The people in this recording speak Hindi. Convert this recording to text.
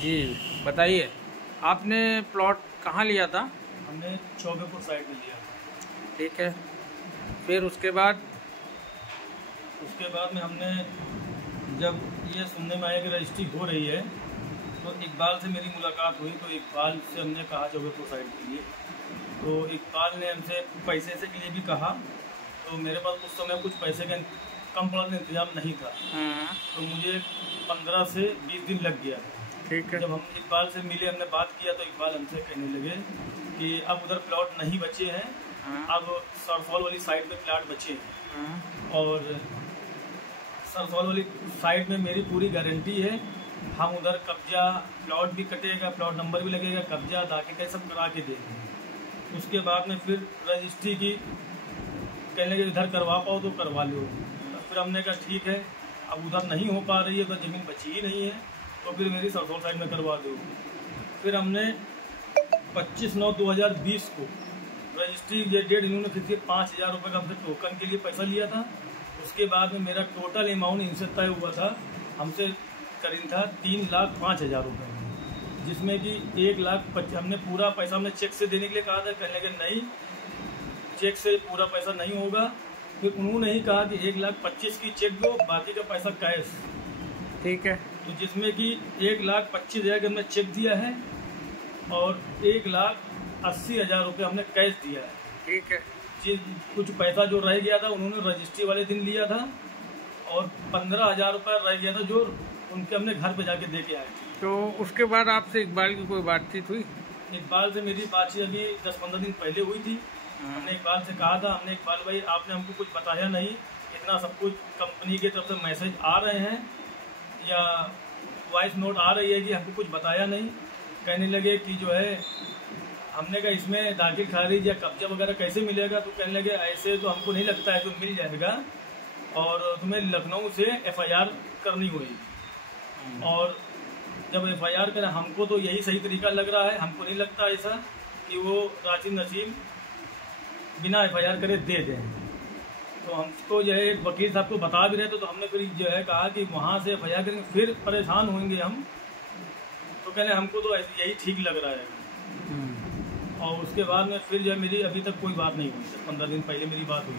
जी बताइए, आपने प्लॉट कहाँ लिया था? हमने चौबेपुर साइड में लिया। ठीक है, फिर उसके बाद में हमने जब ये सुनने में आया कि रजिस्ट्री हो रही है तो इकबाल से मेरी मुलाकात हुई। तो इकबाल से हमने कहा चौबेपुर साइड के लिए, तो इकबाल ने हमसे पैसे से के लिए भी कहा। तो मेरे पास उस समय कुछ पैसे का कम पड़ा इंतजाम नहीं था, तो मुझे 15 से 20 दिन लग गया। ठीक है। जब हम इकबाल से मिले, हमने बात किया, तो इकबाल हमसे कहने लगे कि अब उधर प्लॉट नहीं बचे हैं, अब सरसौल वाली साइड पे प्लॉट बचे हैं और सरसौल वाली साइड में मेरी पूरी गारंटी है। हम उधर कब्जा, प्लॉट भी कटेगा, प्लॉट नंबर भी लगेगा, कब्जा दाखिल सब करा के देंगे। उसके बाद में फिर रजिस्ट्री की कहने लगे इधर करवा पाओ तो करवा लो। तो फिर हमने कहा ठीक है, अब उधर नहीं हो पा रही है, उधर ज़मीन बची ही नहीं है, तो फिर मेरी सरसौल साइड में करवा दो। फिर हमने 25/9/2020 को रजिस्ट्री डेट इन्होंने फिक्स 5,000 रुपये का हमसे टोकन के लिए पैसा लिया था। उसके बाद में मेरा टोटल अमाउंट इनसे तय हुआ था, हमसे करीब था 3,05,000 रुपये, जिसमें कि 1,25,000 हमने पूरा पैसा हमने चेक से देने के लिए कहा था। कहने लगे नहीं, चेक से पूरा पैसा नहीं होगा। फिर उन्होंने ही कहा कि 1,25,000 की चेक दो, बाकी का पैसा कैश। ठीक है। तो जिसमें कि 1,25,000 का हमने चेक दिया है और 1,80,000 रुपये हमने कैश दिया है। ठीक है। कुछ पैसा जो रह गया था उन्होंने रजिस्ट्री वाले दिन लिया था और 15,000 रुपये रह गया था जो उनके हमने घर पे जाके दे के आए। तो उसके बाद आपसे इकबाल की कोई बातचीत हुई? इकबाल से मेरी बातचीत अभी 10-15 दिन पहले हुई थी। हमने इकबाल से कहा था, हमने इकबाल भाई आपने हमको कुछ बताया नहीं, इतना सब कुछ कंपनी की तरफ से मैसेज आ रहे हैं या वॉइस नोट आ रही है कि हमको कुछ बताया नहीं। कहने लगे कि जो है, हमने कहा इसमें दाखिल खारिज या कब्जा वगैरह कैसे मिलेगा? तो कहने लगे ऐसे तो हमको नहीं लगता है, तो मिल जाएगा और तुम्हें लखनऊ से FIR करनी हुई। और जब FIR करें, हमको तो यही सही तरीका लग रहा है, हमको नहीं लगता ऐसा कि वो राशिद नसीम बिना FIR करे दे दें। तो हमको जो है एक वकील साहब को बता भी रहे थे, तो हमने फिर जो है कहा कि वहाँ से FIR करेंगे फिर परेशान होंगे हम। तो कहने हमको तो यही ठीक लग रहा है। और उसके बाद में फिर जो है मेरी अभी तक कोई बात नहीं हुई, 15 दिन पहले मेरी बात हुई।